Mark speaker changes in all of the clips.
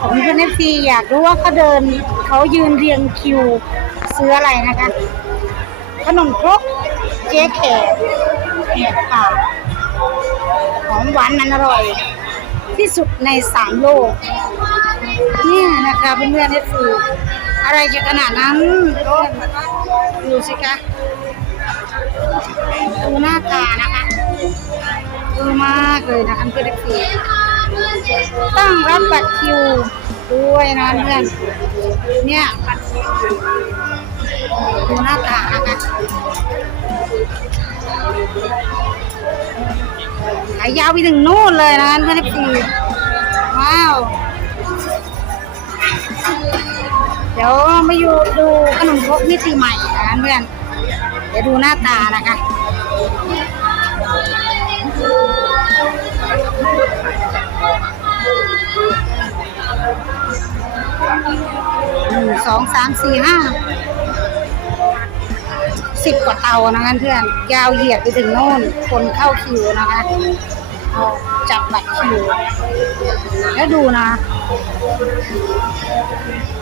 Speaker 1: ผมเป็นเอฟซีอยากรู้ว่าเขาเดินเขายืนเรียงคิวซื้ออะไรนะคะ ขนมครกเจ๊แขกเนี่ยค่ะของหวานมันอร่อย ที่สุดในสามโลกเนี่ยนะคะเพื่อนๆเอฟซีอะไรจะขนาดนั้นดูสิคะดูหน้าตานะคะดูมากเลยนะคะเพื่อนเอฟซี ตั้งรับบัตรคิวด้วยนะเพื่อน เนี่ยดูหน้าตานะคะขายยาวไปถึงนู่นเลยนะเพื่อนๆเอฟซีว้าว เดี๋ยวมาอยู่ดูขนมครกมิติใหม่นะเพื่อน เดี๋ยวดูหน้าตานะคะ สองสามสี่ห้าสิบกว่าเตานะคะเพื่อนยาวเหยียดไปถึงโน่น คนเข้าคิวนะคะจับบัตรคิว แล้วดูนะ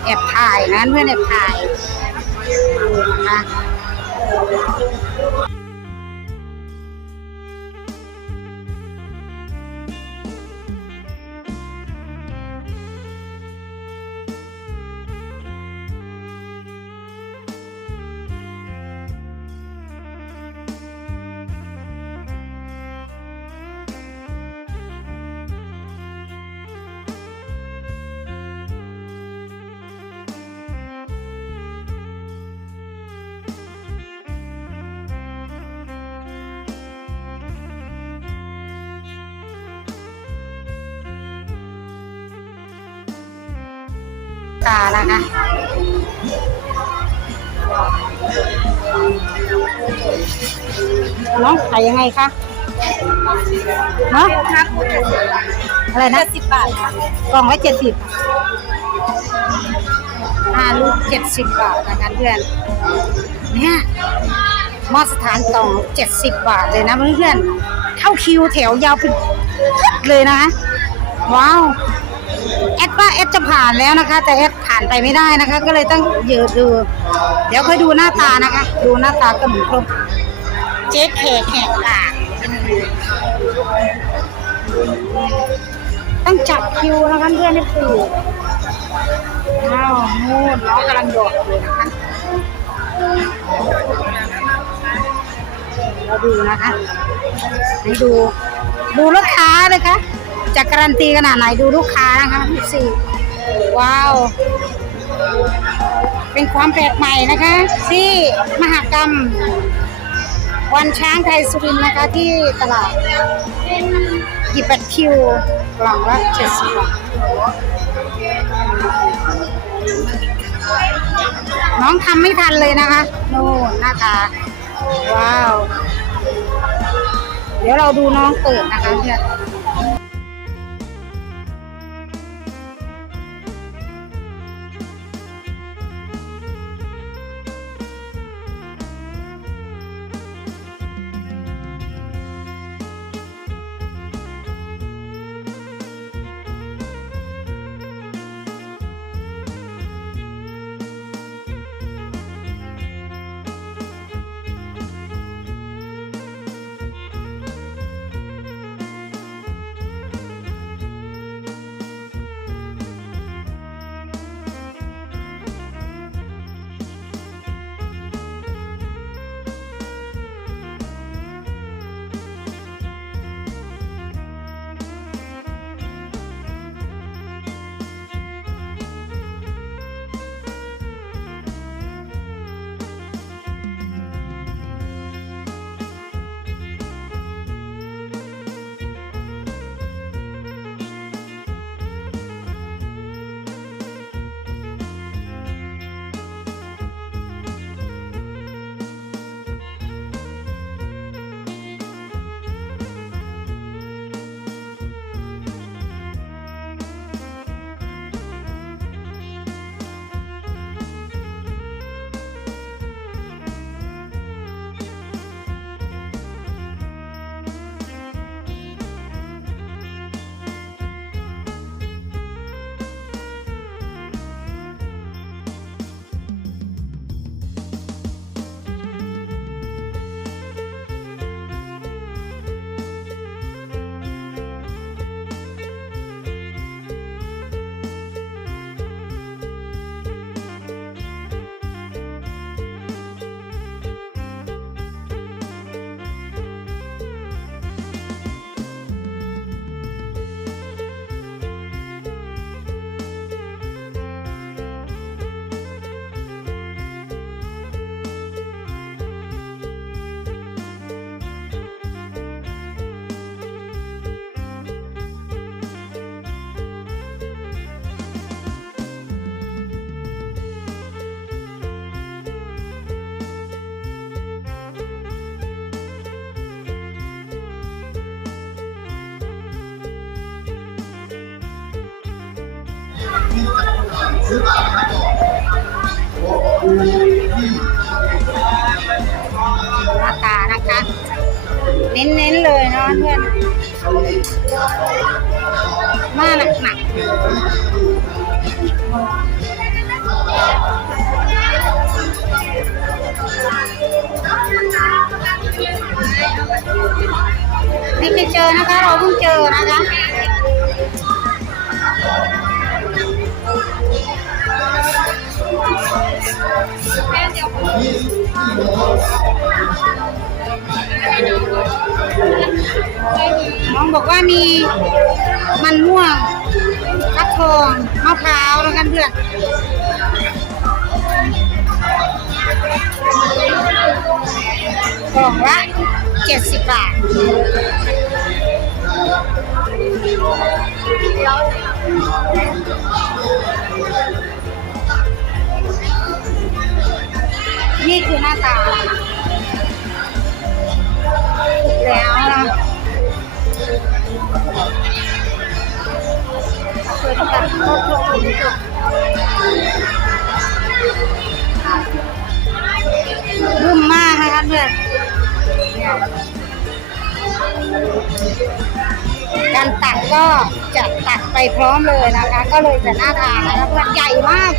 Speaker 1: แอบถ่ายนะเพื่อนแอบถ่ายดูนะคะ ตานะคะ น้องขายยังไงคะเนาะอะไรนะ
Speaker 2: สิบบาทค่ะ
Speaker 1: กล่องละเจ็ดสิบห้าลูกเจ็ดสิบบาทนะคะเพื่อนเนี่ยมาตรฐานกล่องเจ็ดสิบบาทเลยนะเพื่อนๆเข้าคิวแถวยาวเป็นเลยนะ ว้าว แอดว่าแอดจะผ่านแล้วนะคะ แต่แอดผ่านไปไม่ได้นะคะ ก็เลยต้องยืนดู เดี๋ยวค่อยดูหน้าตานะคะ ดูหน้าตาก็เหมือนครบเจ๊แขกแขกปากต้องจับคิวนะคะเพื่อนให้ปูว้าวนู่นน้องกำลังโดดอยู่นะคะเราดูนะคะให้ดูดูลูกค้าเลยค่ะจะการันตีขนาดไหนดูลูกค้านะคะสี่ว้าว เป็นความแปลกใหม่นะคะ ที่มหากรรม วันช้างไทยสุรินทร์นะคะที่ตลาดหยิบบัตรคิวกล่องละเจ็ดสิบบาทน้องทำไม่ทันเลยนะคะโน่นหน้าตาว้าว เดี๋ยวเราดูน้องเปิดนะคะเพื่อน
Speaker 2: ค
Speaker 1: หน้าตานะคะ เน้นๆเลยเนาะเพื่อน มาหนักๆไม่เคยเจอนะคะ เราเพิ่งเจอนะคะ น้องบอกว่ามีมันม่วงฟักทองมะพร้าวแล้วกันเพื่อนกล่องละเจ็ดสิบบาท นี่คือหน้าตา แล้วนะเปิดกันครอบครัวคุณผู้ชมรุ่มมากนะคะเพื่อนเนี่ยการตัดก็จะตัดไปพร้อมเลยนะคะ ก็เลยจะน่าทานนะคะเพื่อนใหญ่มาก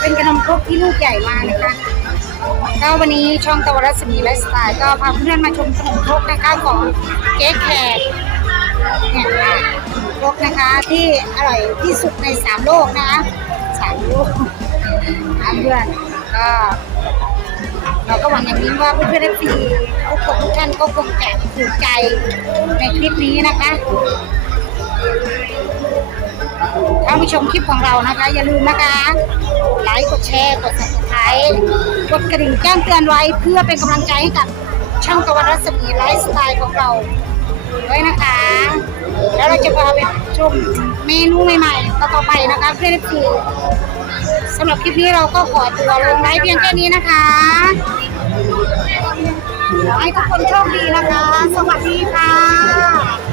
Speaker 1: เป็นขนมครกที่ลูกใหญ่มากนะคะ ก็วันนี้ช่องตะวันรัศมีไลฟ์สไตล์ก็พาเพื่อนมาชมขนมครกนะคะของเจ๊แขกเนี่ยค่ะครกนะคะ ที่อร่อยที่สุดในสามโลกนะคะสามโลกนะเพื่อนก็เราก็หวังอย่างนี้ว่าเพื่อนๆได้ฟีทุกคนทุกท่านก็คงจะถูกใจในคลิปนี้นะคะถ้าผู้ชมคลิปของเรานะคะ อย่าลืมนะคะ ไลค์กดแชร์กด กดกระดิ่งแจ้งเตือนไว้เพื่อเป็นกำลังใจให้กับช่องตะวันรัศมีไลฟ์สไตล์ของเราด้วยนะคะ แล้วเราจะพาไปชมเมนูใหม่ๆต่อไปนะคะเพื่อนคือสำหรับคลิปนี้เราก็ขอตัวลงไลฟ์เพียงแค่นี้นะคะขอให้ทุกคนโชคดีนะคะ สวัสดีค่ะ